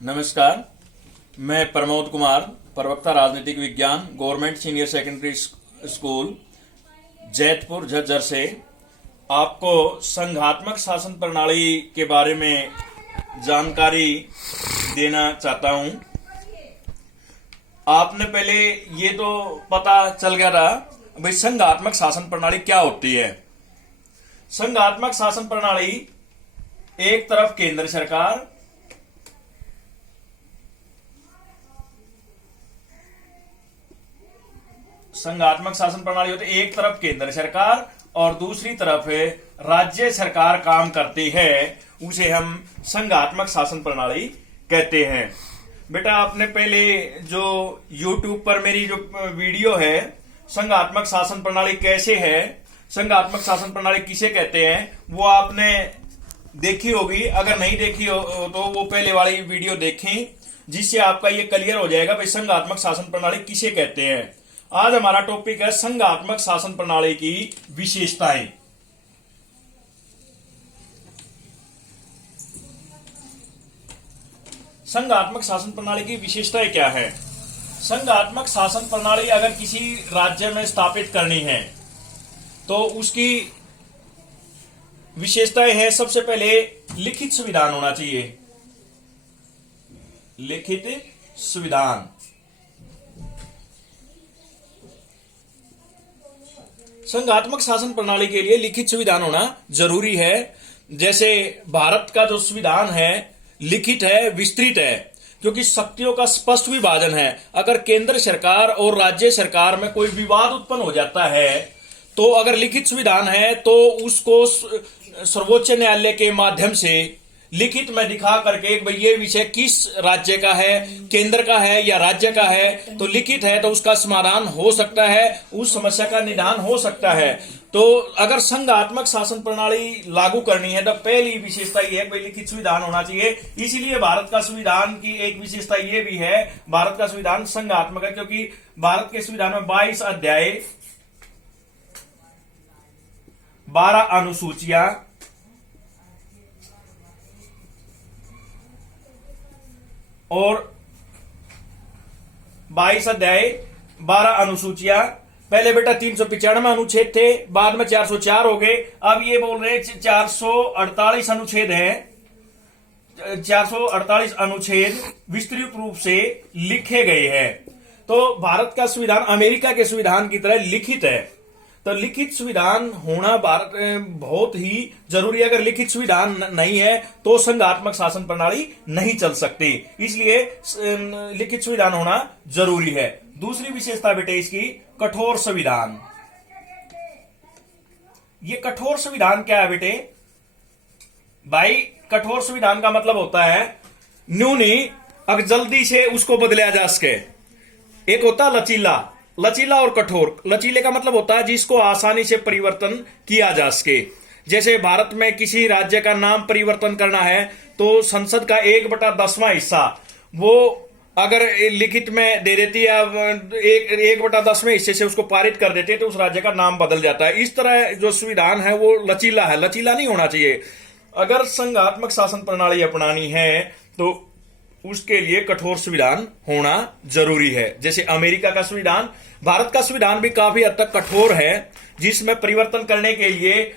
नमस्कार। मैं प्रमोद कुमार, प्रवक्ता राजनीतिक विज्ञान, government senior secondary school, Jaitpur Jhajjar से आपको संघात्मक शासन प्रणाली के बारे में जानकारी देना चाहता हूं। आपने पहले ये तो पता चल गया था भाई संघात्मक शासन प्रणाली क्या होती है। संघात्मक शासन प्रणाली एक तरफ केंद्र सरकार, संघात्मक शासन प्रणाली होती है एक तरफ केंद्र सरकार और दूसरी तरफ राज्य सरकार काम करती है, उसे हम संघात्मक शासन प्रणाली कहते हैं। बेटा आपने पहले जो YouTube पर मेरी जो वीडियो है संघात्मक शासन प्रणाली कैसे है, संघात्मक शासन प्रणाली किसे कहते हैं, वो आपने देखी होगी। अगर नहीं देखी हो तो वो पहले वाली वीडियो देखें, जिससे आपका ये क्लियर हो जाएगा भाई संघात्मक शासन प्रणाली किसे कहते हैं। आज हमारा टॉपिक है संघात्मक शासन प्रणाली की विशेषताएं। संघात्मक शासन प्रणाली की विशेषताएं क्या है? संघात्मक शासन प्रणाली अगर किसी राज्य में स्थापित करनी है तो उसकी विशेषताएं हैं। सबसे पहले लिखित संविधान होना चाहिए। लिखित संविधान, संघात्मक शासन प्रणाली के लिए लिखित संविधान होना जरूरी है। जैसे भारत का जो संविधान है लिखित है, विस्तृत है, क्योंकि शक्तियों का स्पष्ट विभाजन है। अगर केंद्र सरकार और राज्य सरकार में कोई विवाद उत्पन्न हो जाता है तो अगर लिखित संविधान है तो उसको सर्वोच्च न्यायालय के माध्यम से लिखित में दिखा करके भाई ये विषय किस राज्य का है, केंद्र का है या राज्य का है, तो लिखित है तो उसका समाधान हो सकता है, उस समस्या का निदान हो सकता है। तो अगर संघात्मक शासन प्रणाली लागू करनी है तो पहली विशेषता ये है भाई लिखित संविधान होना चाहिए। इसीलिए भारत का संविधान की एक विशेषता ये भी है, भारत का संविधान संघात्मक है, क्योंकि भारत के संविधान में 22 अध्याय, 12 अनुसूचियां और 22 अध्याय 12 अनुसूचियां। पहले बेटा 395 अनुच्छेद थे, बाद में 404 हो गए। अब ये बोल रहे 448 अनुच्छेद हैं। 448 अनुच्छेद विस्तृत रूप से लिखे गए हैं। तो भारत का संविधान अमेरिका के संविधान की तरह लिखित है। तो लिखित संविधान होना भारत बहुत ही जरूरी है। अगर लिखित संविधान नहीं है तो संघात्मक शासन प्रणाली नहीं चल सकती, इसलिए लिखित संविधान होना जरूरी है। दूसरी विशेषता बेटे इसकी कठोर संविधान। ये कठोर संविधान क्या है बेटे? भाई कठोर संविधान का मतलब होता है न्यूनी अगर जल्दी से उसको बदला जा सके। एक होता है लचीला, लचीला और कठोर। लचीले का मतलब होता है जिसको आसानी से परिवर्तन किया जा सके। जैसे भारत में किसी राज्य का नाम परिवर्तन करना है तो संसद का 1/10वां हिस्सा वो अगर लिखित में दे देती है, 1/10वें हिस्से से उसको पारित कर देते तो उस राज्य का नाम बदल जाता है। इस तरह जो संविधान है वो लचीला है, लचीला नहीं होना चाहिए। अगर संघात्मक शासन प्रणाली अपनानी है तो उसके लिए कठोर संविधान होना जरूरी है। जैसे अमेरिका का संविधान, भारत का संविधान भी काफी हद तक कठोर है, जिसमें परिवर्तन करने के लिए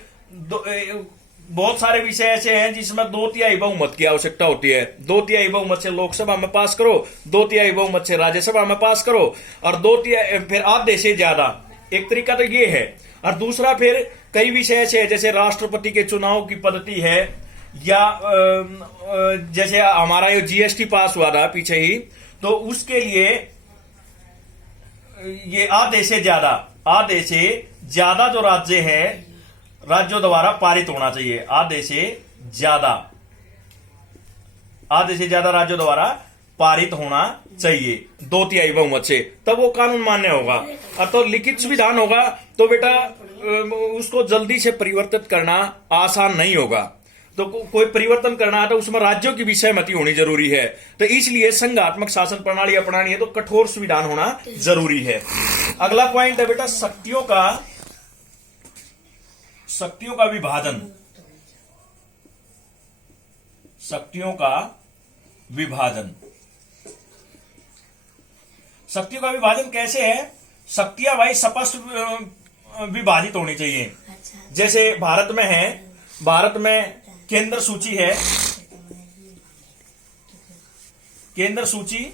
बहुत सारे विषय ऐसे हैं जिसमें 2/3 बहुमत की आवश्यकता होती है। 2/3 बहुमत से लोकसभा में पास करो, 2/3 बहुमत से राज्यसभा में पास करो, और 2/3 फिर आधे से ज्यादा। एक तरीका तो ये है। और दूसरा फिर कई विषय ऐसे है जैसे राष्ट्रपति के चुनाव की पद्धति है, या जैसे हमारा ये GST पास हुआ था पीछे ही, तो उसके लिए ये आधे से ज्यादा जो राज्य है राज्यों द्वारा पारित होना चाहिए। आधे से ज्यादा राज्यों द्वारा पारित होना चाहिए 2/3 बहुमत से, तब वो कानून मान्य होगा। और तो लिखित संविधान होगा तो बेटा उसको जल्दी से परिवर्तित करना आसान नहीं होगा। तो कोई परिवर्तन करना है तो उसमें राज्यों की भी सहमति होनी जरूरी है। तो इसलिए संघात्मक शासन प्रणाली अपनानी है तो कठोर संविधान होना जरूरी है। अगला पॉइंट है बेटा शक्तियों का विभाजन। शक्तियों का विभाजन। शक्तियों का विभाजन कैसे है? शक्तियां भाई स्पष्ट विभाजित होनी चाहिए। जैसे भारत में है, भारत में केंद्र सूची है, केंद्र सूची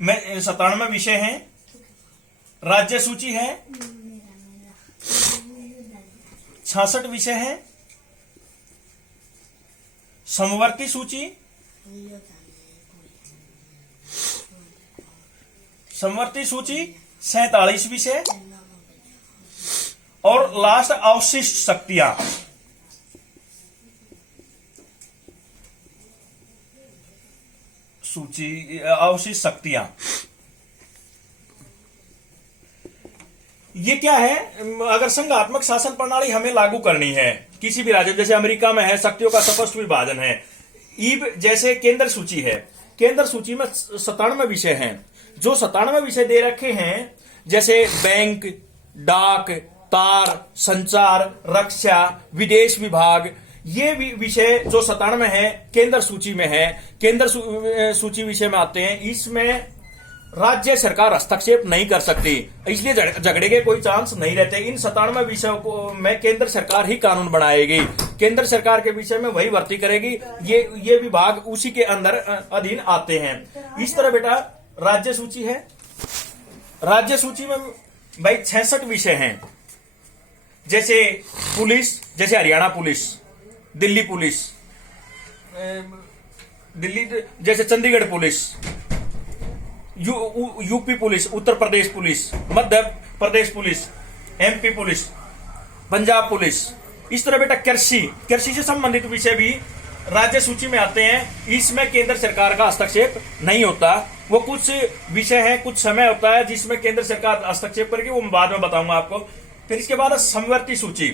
में 97 विषय हैं, राज्य सूची है 66 विषय हैं, समवर्ती सूची, समवर्ती सूची 47 विषय, और लास्ट अवशिष्ट शक्तियां। सूची अवशिष्ट शक्तियां ये क्या है? अगर संघात्मक शासन प्रणाली हमें लागू करनी है किसी भी राज्य, जैसे अमेरिका में है, शक्तियों का स्पष्ट विभाजन है। ईब जैसे केंद्र सूची है, केंद्र सूची में 97 विषय हैं। जो 97 विषय दे रखे हैं, जैसे बैंक, डाक, तार, संचार, रक्षा, विदेश विभाग, ये विषय जो 97 है केंद्र सूची में है, केंद्र सूची विषय में आते हैं। इसमें राज्य सरकार हस्तक्षेप नहीं कर सकती, इसलिए झगड़े के कोई चांस नहीं रहते। इन 97 विषयों को में केंद्र सरकार ही कानून बनाएगी, केंद्र सरकार के विषय में वही भर्ती करेगी, ये विभाग उसी के अंदर अधीन आते हैं। इस तरह बेटा राज्य सूची है, राज्य सूची में भाई 66 विषय हैं। जैसे पुलिस, जैसे हरियाणा पुलिस, दिल्ली पुलिस, दिल्ली जैसे Chandigarh police, UP police, Uttar Pradesh police, Madhya Pradesh police, MP police, Punjab police. इस तरह बेटा कृषि से संबंधित विषय भी राज्य सूची में आते हैं। इसमें केंद्र सरकार का हस्तक्षेप नहीं होता। वो कुछ विषय है, कुछ समय होता है जिसमें केंद्र सरकार हस्तक्षेप करेगी, वो मैं बाद में बताऊंगा आपको। फिर इसके बाद समवर्ती सूची,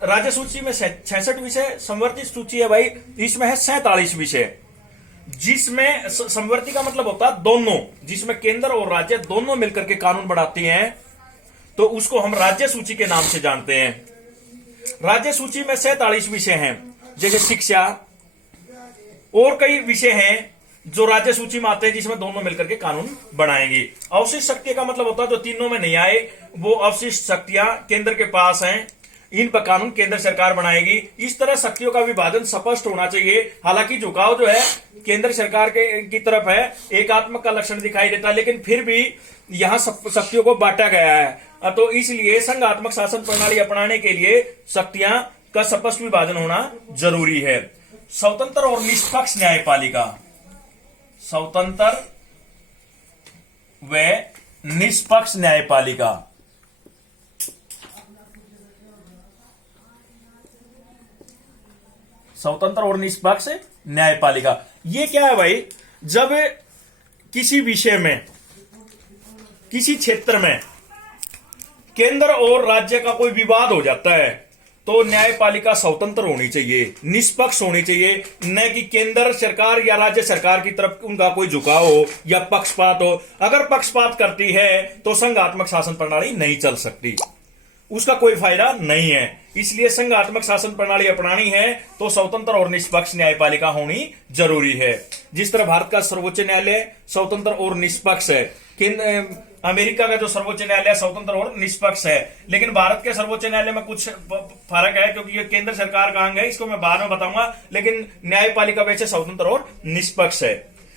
राज्य सूची में 66 विषय, समवर्ती सूची है भाई, इसमें है 47 विषय, जिसमें समवर्ती का मतलब होता है दोनों, जिसमें केंद्र और राज्य दोनों मिलकर के कानून बनाती हैं, तो उसको हम राज्य सूची के नाम से जानते हैं। राज्य सूची में 47 विषय हैं, जैसे शिक्षा, और कई विषय हैं जो राज्य सूची में आते हैं जिसमें दोनों मिलकर के कानून बनाएंगे। अवशिष्ट शक्ति का मतलब होता है जो तीनों में नहीं आए, वो अवशिष्ट शक्तियां केंद्र के पास हैं, इन पर कानून केंद्र सरकार बनाएगी। इस तरह शक्तियों का विभाजन स्पष्ट होना चाहिए। हालांकि झुकाव जो है केंद्र सरकार की तरफ है, एकात्मक का लक्षण दिखाई देता है, लेकिन फिर भी यहां शक्तियों को बांटा गया है। तो इसलिए संघात्मक शासन प्रणाली अपनाने के लिए शक्तियां का स्पष्ट विभाजन होना जरूरी है। स्वतंत्र और निष्पक्ष न्यायपालिका, स्वतंत्र व निष्पक्ष न्यायपालिका। स्वतंत्र और निष्पक्ष न्यायपालिका ये क्या है भाई? जब किसी विषय में, किसी क्षेत्र में केंद्र और राज्य का कोई विवाद हो जाता है, तो न्यायपालिका स्वतंत्र होनी चाहिए, निष्पक्ष होनी चाहिए, न कि केंद्र सरकार या राज्य सरकार की तरफ उनका कोई झुकाव हो या पक्षपात हो। अगर पक्षपात करती है तो संघात्मक शासन प्रणाली नहीं चल सकती, उसका कोई फायदा नहीं है। इसलिए संघात्मक शासन प्रणाली अपनानी है तो स्वतंत्र और निष्पक्ष न्यायपालिका होनी जरूरी है। जिस तरह भारत का सर्वोच्च न्यायालय स्वतंत्र और निष्पक्ष है, अमेरिका का जो सर्वोच्च न्यायालय स्वतंत्र और निष्पक्ष है, लेकिन भारत के सर्वोच्च न्यायालय में कुछ फर्क है, क्योंकि ये केंद्र सरकार का अंग है, इसको मैं बाद में बताऊंगा। लेकिन न्यायपालिका वैसे स्वतंत्र और निष्पक्ष है।